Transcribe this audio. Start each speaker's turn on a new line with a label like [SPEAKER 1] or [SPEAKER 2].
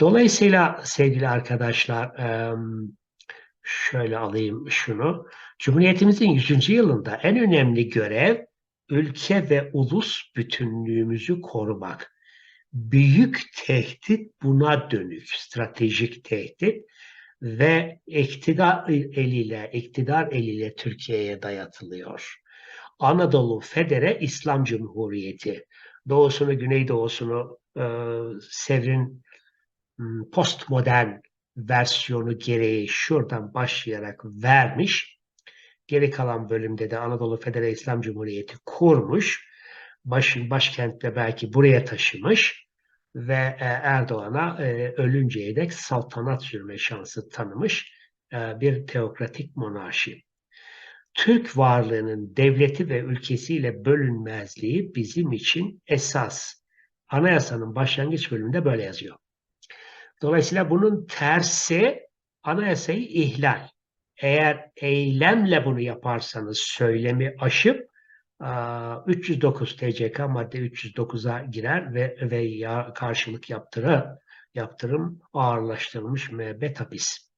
[SPEAKER 1] Dolayısıyla sevgili arkadaşlar şöyle alayım şunu. Cumhuriyetimizin 100. yılında en önemli görev ülke ve ulus bütünlüğümüzü korumak. Büyük tehdit buna dönük, stratejik tehdit ve iktidar eliyle, iktidar eliyle Türkiye'ye dayatılıyor. Anadolu Federe İslam Cumhuriyeti doğusunu, güneydoğusunu e, Sevr'in postmodern versiyonu gereği şuradan başlayarak vermiş. Geri kalan bölümde de Anadolu Federe İslam Cumhuriyeti kurmuş. Başın başkentte belki buraya taşımış ve e, Erdoğan'a e, ölünceye dek saltanat sürme şansı tanımış e, bir teokratik monarşi. Türk varlığının devleti ve ülkesiyle bölünmezliği bizim için esas. Anayasanın başlangıç bölümünde böyle yazıyor. Dolayısıyla bunun tersi anayasayı ihlal. Eğer eylemle bunu yaparsanız söylemi aşıp aa, 309 TCK madde 309'a girer ve ve karşılık yaptırı yaptırım ağırlaştırılmış müebbet hapis.